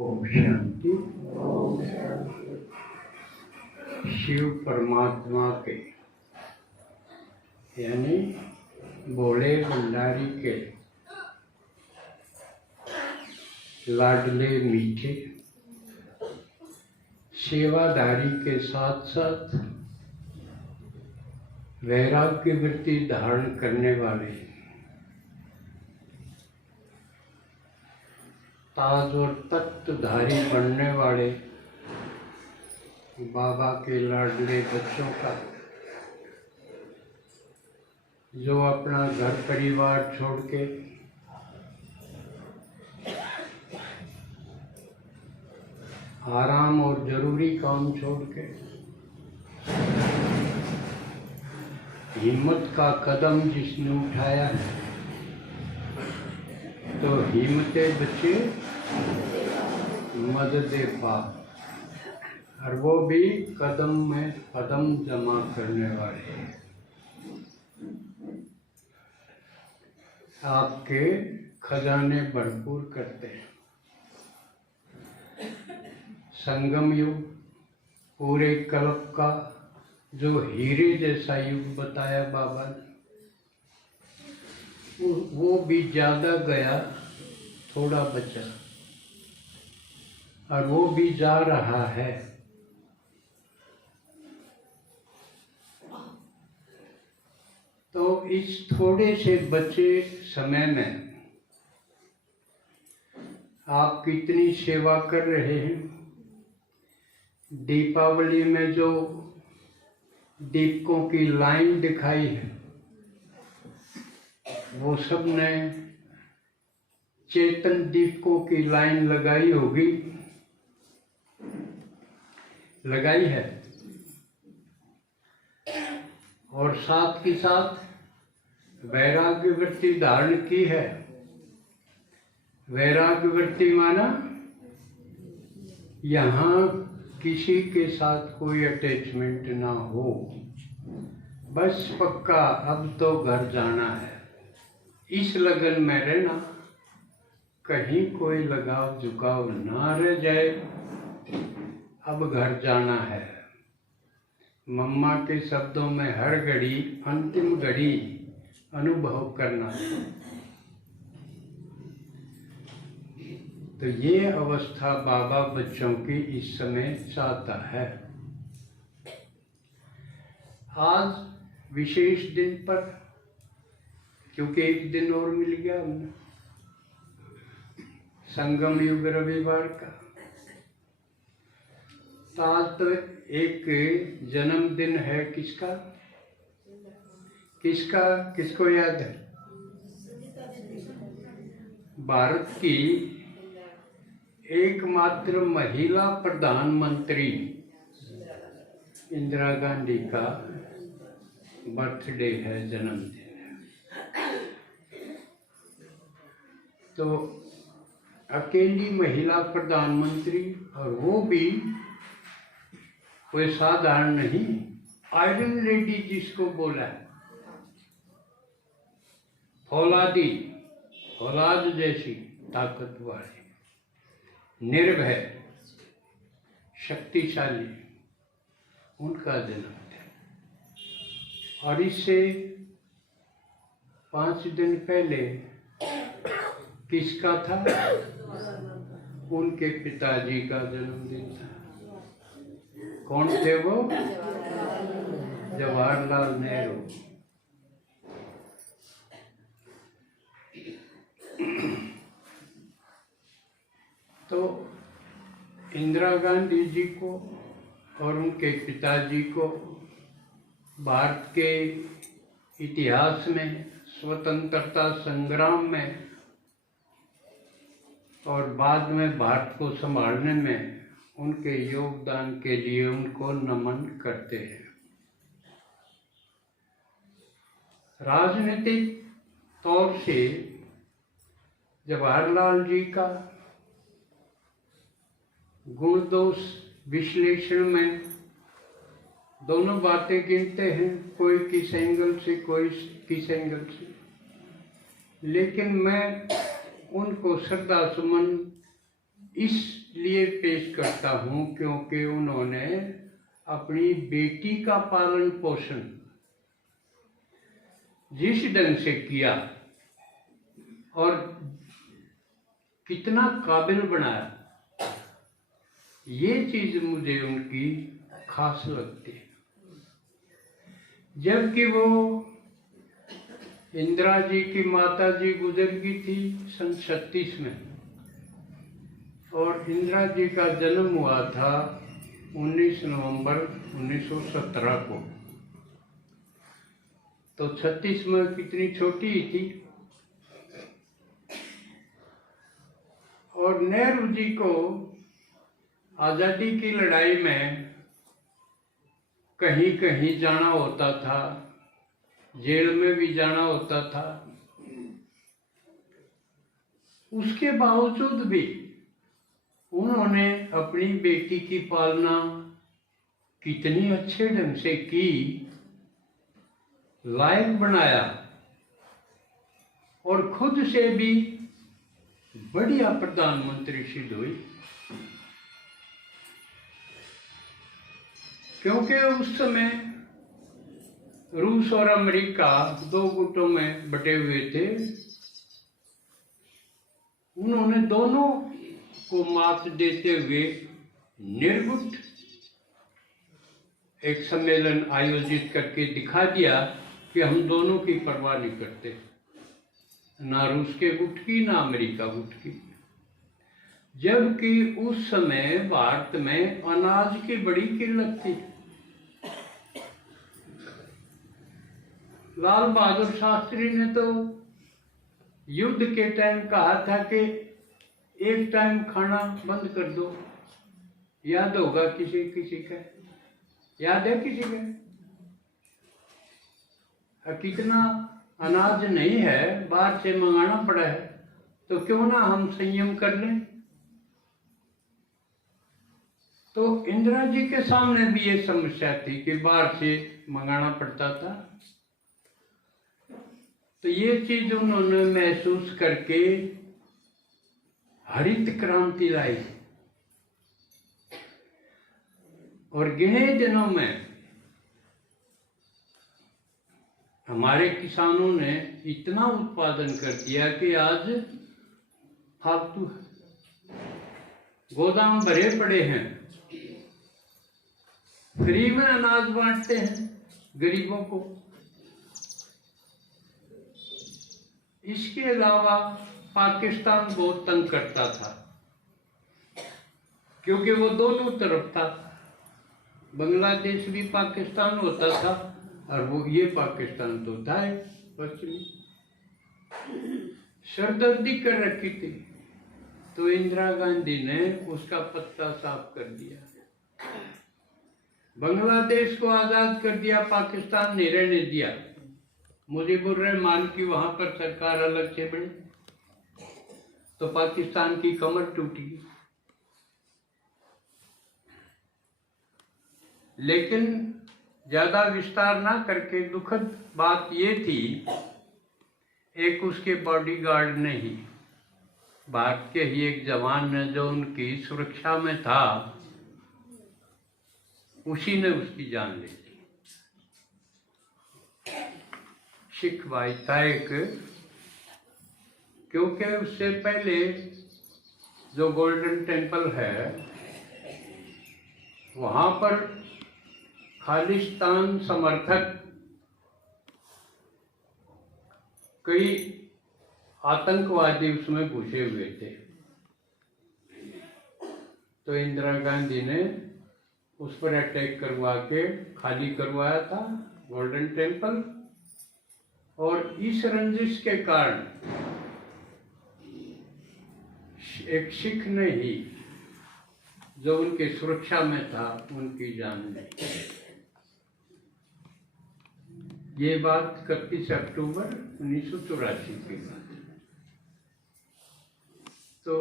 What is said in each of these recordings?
ओम शांति। शिव परमात्मा के यानी भोले भंडारी के लाडले मीठे सेवादारी के साथ साथ वैराग्य वृत्ति धारण करने वाले ताज और तख्तधारी बनने वाले बाबा के लाडले बच्चों का जो अपना घर परिवार छोड़ के आराम और जरूरी काम छोड़ के हिम्मत का कदम जिसने उठाया है, तो हिम्मते बच्चे मदद पाप, और वो भी कदम में कदम जमा करने वाले आपके खजाने भरपूर करते हैं। संगम युग पूरे कल्प का जो हीरे जैसा युग बताया बाबा ने, वो भी ज़्यादा गया, थोड़ा बचा, और वो भी जा रहा है। तो इस थोड़े से बचे समय में आप कितनी सेवा कर रहे हैं। दीपावली में जो दीपकों की लाइन दिखाई है, वो सब ने चेतन दीपकों की लाइन लगाई होगी, लगाई है, और साथ के साथ वैराग्य वृत्ति धारण की है। वैराग्य वृत्ति माना यहाँ किसी के साथ कोई अटैचमेंट ना हो, बस पक्का अब तो घर जाना है, इस लगन में रहना, कहीं कोई लगाव झुकाव ना रह जाए। अब घर जाना है। मम्मा के शब्दों में हर घड़ी अंतिम घड़ी अनुभव करना। तो ये अवस्था बाबा बच्चों की इस समय चाहता है। आज विशेष दिन पर, क्योंकि एक दिन और मिल गया हमें, संगम युग रविवार का, तो आज तो एक जन्मदिन है। किसका किसका किसको याद है? भारत की एकमात्र महिला प्रधानमंत्री इंदिरा गांधी का बर्थडे है, जन्मदिन है। तो अकेली महिला प्रधानमंत्री, और वो भी कोई साधारण नहीं, आयरन लेडी जिसको बोला है, फौलादी, फौलाद जैसी ताकत वाली, निर्भय, शक्तिशाली, उनका जन्म है। और इससे 5 दिन पहले किसका था? उनके पिताजी का जन्मदिन था। कौन थे वो? जवाहरलाल नेहरू। तो इंदिरा गांधी जी को और उनके पिताजी को भारत के इतिहास में, स्वतंत्रता संग्राम में और बाद में भारत को संभालने में उनके योगदान के लिए उनको नमन करते हैं। राजनीतिक तौर से जवाहरलाल जी का गुण दोष विश्लेषण में दोनों बातें गिनते हैं, कोई किस एंगल से, कोई किस एंगल से, लेकिन मैं उनको श्रद्धा सुमन इसलिए पेश करता हूँ क्योंकि उन्होंने अपनी बेटी का पालन पोषण जिस ढंग से किया और कितना काबिल बनाया, ये चीज मुझे उनकी खास लगती है। जबकि वो इंदिरा जी की माता जी गुजर गई थी सन 36 में और इंदिरा जी का जन्म हुआ था 19 नवंबर 1917 को, तो 36 में कितनी छोटी ही थी। और नेहरू जी को आज़ादी की लड़ाई में कहीं कहीं जाना होता था, जेल में भी जाना होता था। उसके बावजूद भी उन्होंने अपनी बेटी की पालना कितनी अच्छे ढंग से की, लायक बनाया और खुद से भी बढ़िया प्रधानमंत्री सिद्ध हुई। क्योंकि उस समय रूस और अमेरिका दो गुटों में बटे हुए थे। उन्होंने दोनों को मात देते हुए निर्गुट एक सम्मेलन आयोजित करके दिखा दिया कि हम दोनों की परवाह नहीं करते, ना रूस के गुट की ना अमेरिका गुट की। जबकि उस समय भारत में अनाज की बड़ी किल्लत थी। लाल बहादुर शास्त्री ने तो युद्ध के टाइम कहा था कि एक टाइम खाना बंद कर दो। याद होगा किसी का, याद है किसी का? कितना अनाज नहीं है, बाहर से मंगाना पड़ा है, तो क्यों ना हम संयम कर लें। तो इंदिरा जी के सामने भी ये समस्या थी कि बाहर से मंगाना पड़ता था। तो ये चीज उन्होंने महसूस करके हरित क्रांति लाई और गिने दिनों में हमारे किसानों ने इतना उत्पादन कर दिया कि आज फालतू गोदाम भरे पड़े हैं। फ्री में अनाज बांटते हैं गरीबों को। इसके अलावा पाकिस्तान बहुत तंग करता था क्योंकि वो दोनों तरफ था। बांग्लादेश भी पाकिस्तान होता था और वो ये पाकिस्तान तो था पश्चिमी। सरदर्दी कर रखी थी, तो इंदिरा गांधी ने उसका पत्ता साफ कर दिया। बांग्लादेश को आजाद कर दिया, पाकिस्तान ने रहने दिया। मुजीबुर रहमान की वहां पर सरकार अलग से बनी, तो पाकिस्तान की कमर टूटी। लेकिन ज्यादा विस्तार ना करके दुखद बात ये थी, एक उसके बॉडीगार्ड ने ही, भारत के ही एक जवान ने जो उनकी सुरक्षा में था, उसी ने उसकी जान ले ली। सिख भाई था एक, क्योंकि उससे पहले जो गोल्डन टेम्पल है वहां पर खालिस्तान समर्थक कई आतंकवादी उसमें घुसे हुए थे। तो इंदिरा गांधी ने उस पर अटैक करवा के खाली करवाया था गोल्डन टेम्पल। और इस रंजिश के कारण एक सिख ने ही, जो उनके सुरक्षा में था, उनकी जान ली। ये बात 31 अक्टूबर 1984 की बात है। तो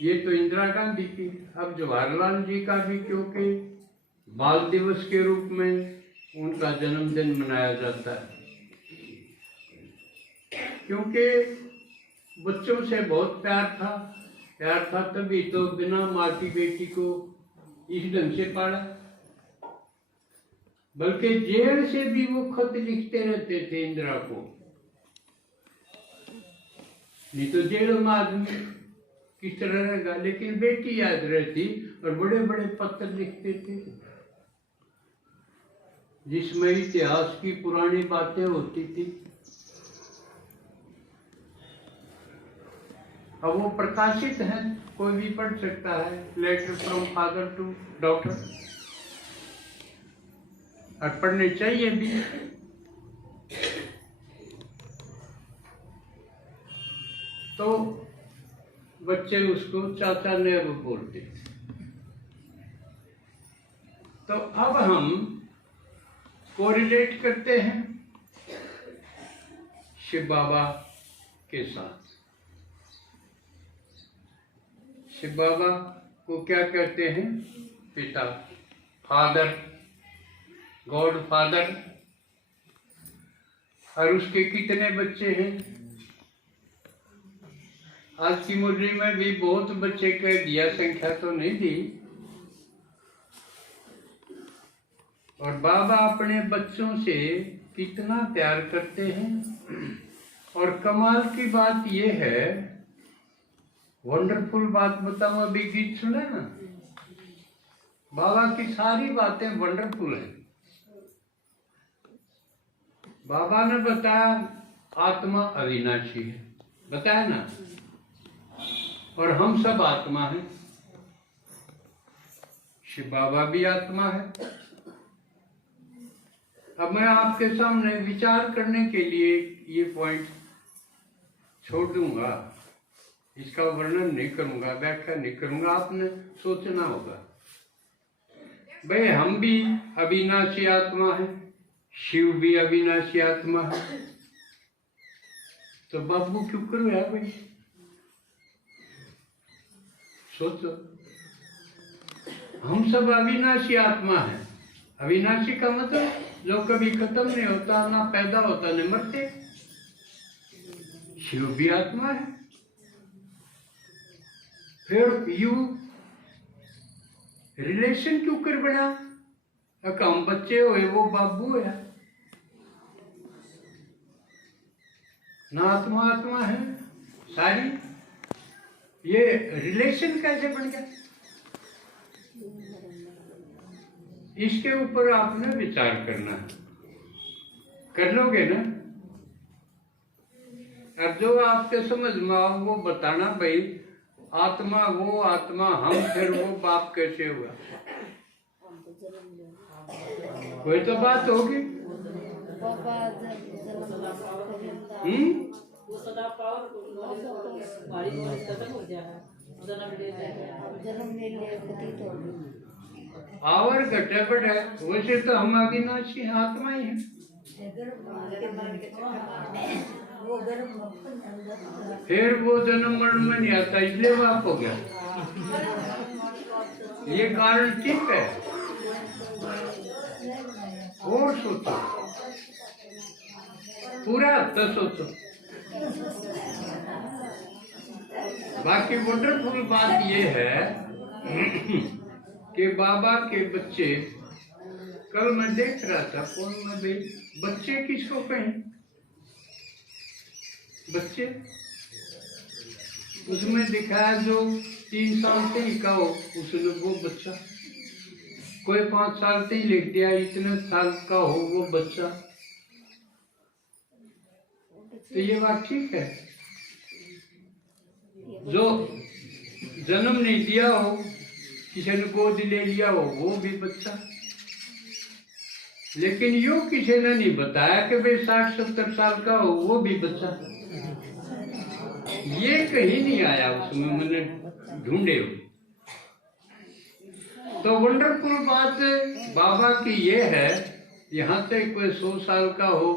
ये तो इंदिरा गांधी की। अब जवाहरलाल जी का भी, क्योंकि बाल दिवस के रूप में उनका जन्मदिन मनाया जाता है, क्योंकि बच्चों से बहुत प्यार था। प्यार था तभी तो बिना माँ की बेटी को इस ढंग से पाला। बल्कि जेल से भी वो खत लिखते रहते थे इंदिरा को, नहीं तो जेल में आदमी किस तरह रहेगा, लेकिन बेटी याद रहती और बड़े बड़े पत्र लिखते थे जिसमें इतिहास की पुरानी बातें होती थी। अब वो प्रकाशित है, कोई भी पढ़ सकता है, letter from father to daughter, और पढ़ने चाहिए भी। तो बच्चे उसको चाचा नेहरू बोलते। तो अब हम कोरिलेट करते हैं शिव बाबा के साथ। शिव बाबा को क्या कहते हैं? पिता, फादर, गॉड फादर। और उसके कितने बच्चे हैं? आज की मुरली में भी बहुत बच्चे कह दिया, संख्या तो नहीं दी। और बाबा अपने बच्चों से कितना प्यार करते हैं। और कमाल की बात यह है, वंडरफुल बात बताऊं, अभी गीत सुना ना, बाबा की सारी बातें वंडरफुल हैं। बाबा ने बताया आत्मा अविनाशी है, बताया ना, और हम सब आत्मा हैं। शिव बाबा भी आत्मा है। अब मैं आपके सामने विचार करने के लिए ये पॉइंट छोड़ दूंगा, इसका वर्णन नहीं करूंगा, व्याख्या नहीं करूंगा, आपने सोचना होगा। भाई हम भी अविनाशी आत्मा है, शिव भी अविनाशी आत्मा है, तो बाबू क्यों करो यार भाई? सोचो, हम सब अविनाशी आत्मा है। अविनाशी का मतलब जो कभी खत्म नहीं होता, ना पैदा होता न मरते। शिव भी आत्मा है। फिर यू रिलेशन क्यों कर बना? हम बच्चे हुए, वो बाबू है ना, आत्मा आत्मा है सारी। ये रिलेशन कैसे बन गया? इसके ऊपर आपने विचार करना है। कर लोगे ना? अब जो आपके समझ में आओ वो बताना। भाई आत्मा वो आत्मा हम, फिर वो बाप कैसे हुआ? कोई तो बात होगी। आवर घटपट है, वैसे तो हम अविनाशी आत्मा ही है। फिर वो जन्म मरण में नहीं आता, इसलिए बाप हो गया। ये कारण ठीक है। और सोचो, पूरा हफ्ता सोचो। बाकी वंडरफुल बात ये है कि बाबा के बच्चे, कल मैं देख रहा था फोन में भी, बच्चे किसको कहें? बच्चे उसमें दिखाया जो 3 साल से ही का हो, उसने वो बच्चा। कोई 5 साल से ही लिख दिया, इतने साल का हो वो बच्चा। तो ये बात ठीक है। जो जन्म नहीं दिया हो, किसी ने गोद ले लिया हो, वो भी बच्चा। लेकिन यो किसी ने नहीं बताया कि भाई 60-70 साल का हो वो भी बच्चा। ये कहीं नहीं आया उसमें, मैंने ढूंढे हो। तो वंडरफुल बात बाबा की ये है, यहाँ से कोई 100 साल का हो,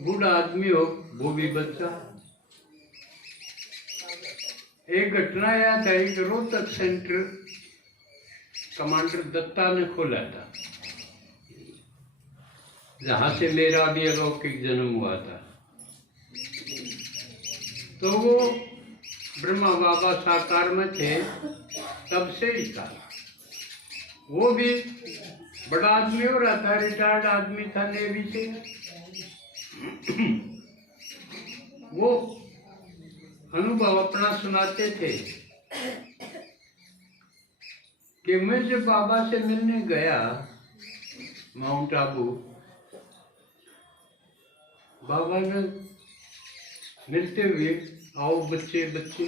बूढ़ा आदमी हो, वो भी बच्चा। एक घटना याद है, एक रोहतक सेंटर कमांडर दत्ता ने खोला था, जहां से मेरा भी अलौकिक जन्म हुआ था। तो वो ब्रह्मा बाबा साकार में थे तब से ही था। वो भी बड़ा आदमी हो रहा था, रिटायर्ड आदमी था नेवी से। वो अनुभव अपना सुनाते थे कि मैं जब बाबा से मिलने गया माउंट आबू, बाबा ने मिलते हुए आओ बच्चे बच्चे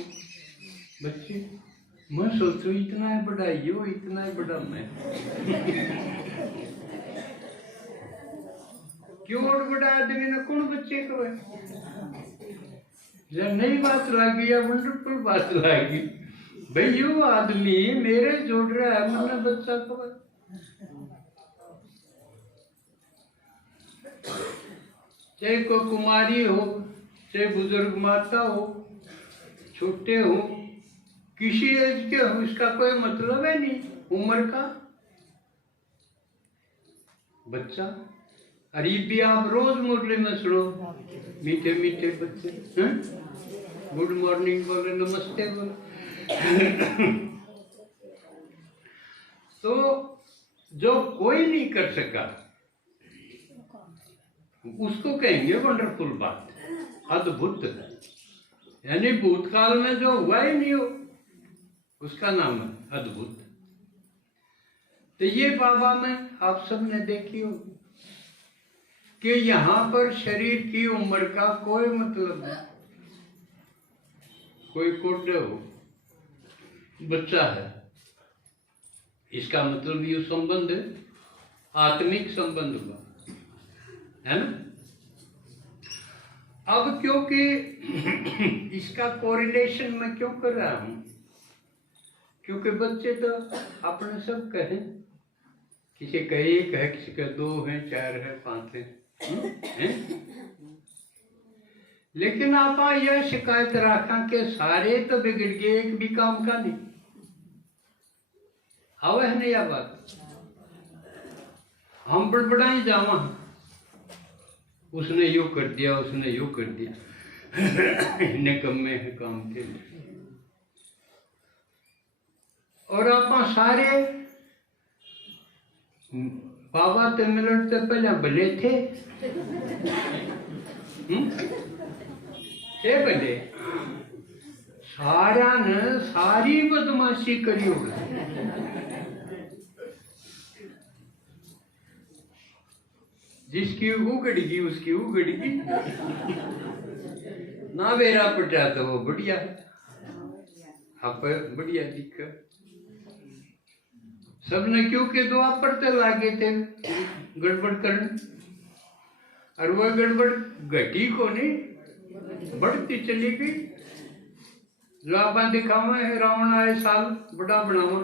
बच्चे, मैं सोचू इतना ही बड़ा यो, इतना ही बड़ा मैं। क्यों और बड़ा आदमी ने कौन बच्चे को है? जब नई बात लगी या वंडरफुल बात लगी, भाई यो आदमी मेरे जोड़ रहा है, मैंने बच्चा को। चाहे कोई कुमारी हो, चाहे बुजुर्ग माता हो, छोटे हो, किसी एज के हो, इसका कोई मतलब है नहीं उम्र का। बच्चा अरे भी आप रोज मुरली में सुनो, मीठे मीठे बच्चे गुड मॉर्निंग बोले, नमस्ते बोले। तो जो कोई नहीं कर सका उसको कहेंगे वंडरफुल बात, अद्भुत। यानी भूतकाल में जो हुआ ही नहीं हो उसका नाम है अद्भुत। तो ये बाबा में आप सबने देखी हो कि यहाँ पर शरीर की उम्र का कोई मतलब नहीं। कोई कोड्डे हो, बच्चा है, इसका मतलब ये संबंध आत्मिक संबंध हुआ है ना। अब क्योंकि इसका कोरिलेशन मैं क्यों कर रहा हूं, क्योंकि बच्चे तो अपने सब कहें, किसी का एक है, किसी का 2 है, 4 है, 5 है? लेकिन आप यह शिकायत रखा कि सारे तो बिगड़ गए, एक भी काम का नहीं। हवा है नहीं यह बात, हम बड़बड़ाई जावा, उसने यो कर दिया, उसने यो कर दिया, निकम्मे है काम के लिए। और आप सारे बाबा ते मिलने से पहले भले थे, भले सारा ने सारी बदमाशी करी होगी। जिसकी उगड़गी उसकी उगड़गी ना, बेरा पटा तो वो बढ़िया, आप बढ़िया दिख। सबने क्योंकि दुआ पढ़ते लागे थे गड़बड़ करने, और वह गड़बड़ घटी को नहीं बढ़ती चली गई। जो आप दिखावा है रावण आए साल बड़ा बनावा,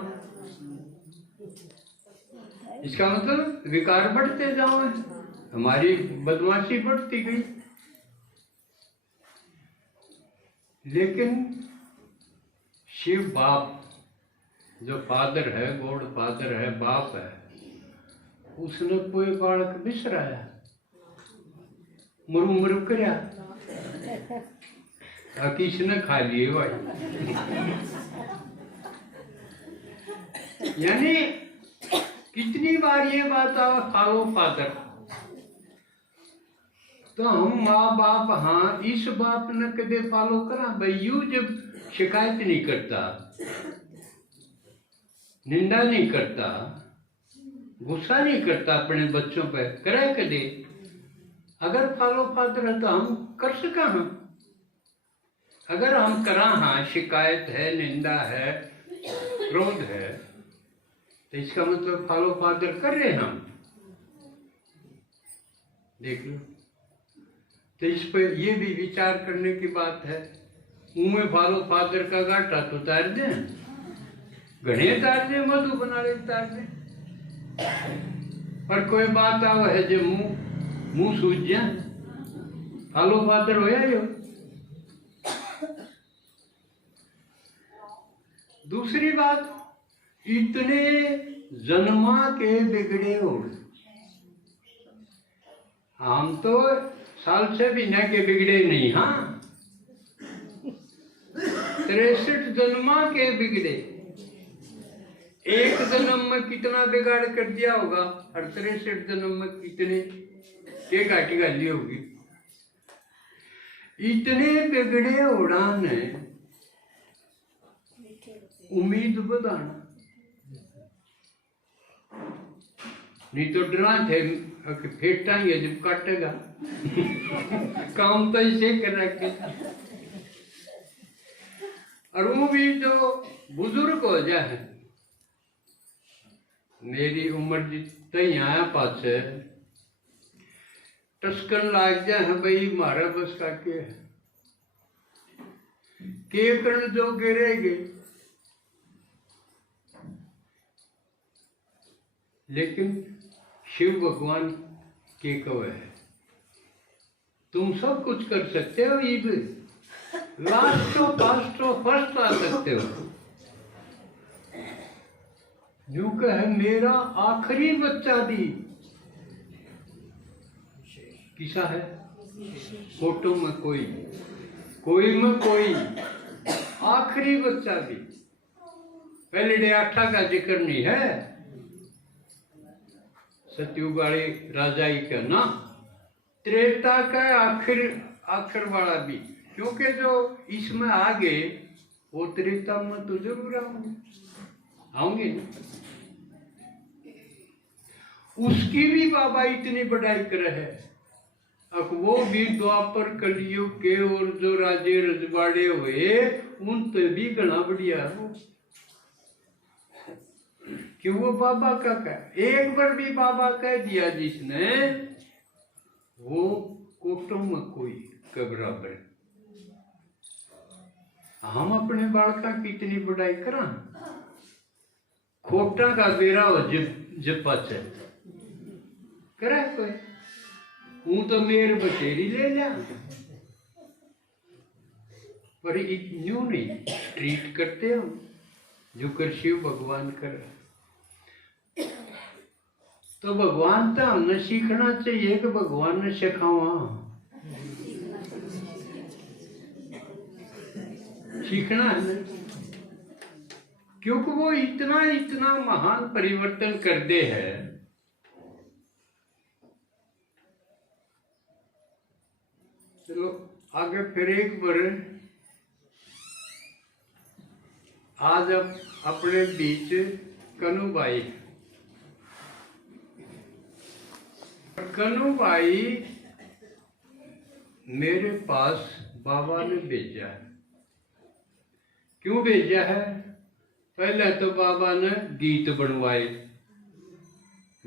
इसका मतलब विकार बढ़ते जाओ, हमारी बदमाशी बढ़ती गई। लेकिन शिव बाप जो फादर है, गॉड फादर है, बाप है, उसने कोई बालक बिसराया, मुरु मुरु करया, किसने खा लिए भाई। यानी कितनी बार ये बात आ, फॉलो फादर, तो हम माँ बाप, हाँ इस बाप ने कदे फॉलो करा भाई, यू जब शिकायत नहीं करता, निंदा नहीं करता, गुस्सा नहीं करता अपने बच्चों पर, करे कदे? अगर फॉलो फादर है तो हम कर सका, हम अगर हम करा, हाँ शिकायत है, निंदा है, क्रोध है, तो इसका मतलब फॉलो फादर कर रहे हैं हम। देख लो, तो इस पर ये भी विचार करने की बात है। मुंह में फॉलो फादर का घाटा तो उतार दे, घने तार दे, मधु बना ले तार दे, पर कोई बात आव है जो मुंह सूझ जाए, फॉलो फादर होया जो। दूसरी बात, इतने जन्मा के बिगड़े हो, हम तो साल से भी न के बिगड़े नहीं, हाँ 63 जन्मा के बिगड़े। एक जन्म में कितना बिगाड़ कर दिया होगा और 63 जन्म में कितने के घाटी गाली होगी। इतने बिगड़े उड़ान है, उम्मीद बढ़ाना नहीं तो डरा थे फेंटाएंगे जब काटेगा। काम तो इसे कर रखे। और वो भी जो बुजुर्ग हो जाए, मेरी उम्र जितनी आया पास टस्कन लाग जाए भाई मारा बस का के कर्ण जो गिरेगे। लेकिन शिव भगवान के कवे है तुम सब कुछ कर सकते हो, ये भी लास्ट फर्स्ट आ सकते हो। जो कहे मेरा आखिरी बच्चा भी किसा है, फोटो में कोई में कोई आखिरी बच्चा भी। पहले डे 8 का जिक्र नहीं है, सतयुग वाले राजा ही का ना, त्रेता का आखिर वाला भी, क्योंकि जो इसमें आ गए वो त्रेता में तो जरूर आऊंगे ना। उसकी भी बाबा इतनी बढ़ाई कर है। अब वो भी द्वापर कलयुग के और जो राजे रजवाड़े हुए उन तो भी घना बढ़िया वो, कि वो बाबा का कह एक बार भी बाबा कह दिया जिसने, वो कोटों में कोई के बराबर। हम अपने बालका की इतनी बढ़ाई करा, खोटा का बेरा हो जपा च करे कोई, हूं तो मेर बचेरी ले लिया। पर यूं नहीं ट्रीट करते हो जो कर शिव भगवान कर। तो भगवान तो हमने सीखना चाहिए कि भगवान ने सिखावा, सीखना है ना, क्योंकि वो इतना महान परिवर्तन कर दे है। चलो आगे फिर एक बार आज अपने बीच कनु भाई मेरे पास बाबा ने भेजा है। क्यों भेजा है? पहले तो बाबा ने गीत बनवाए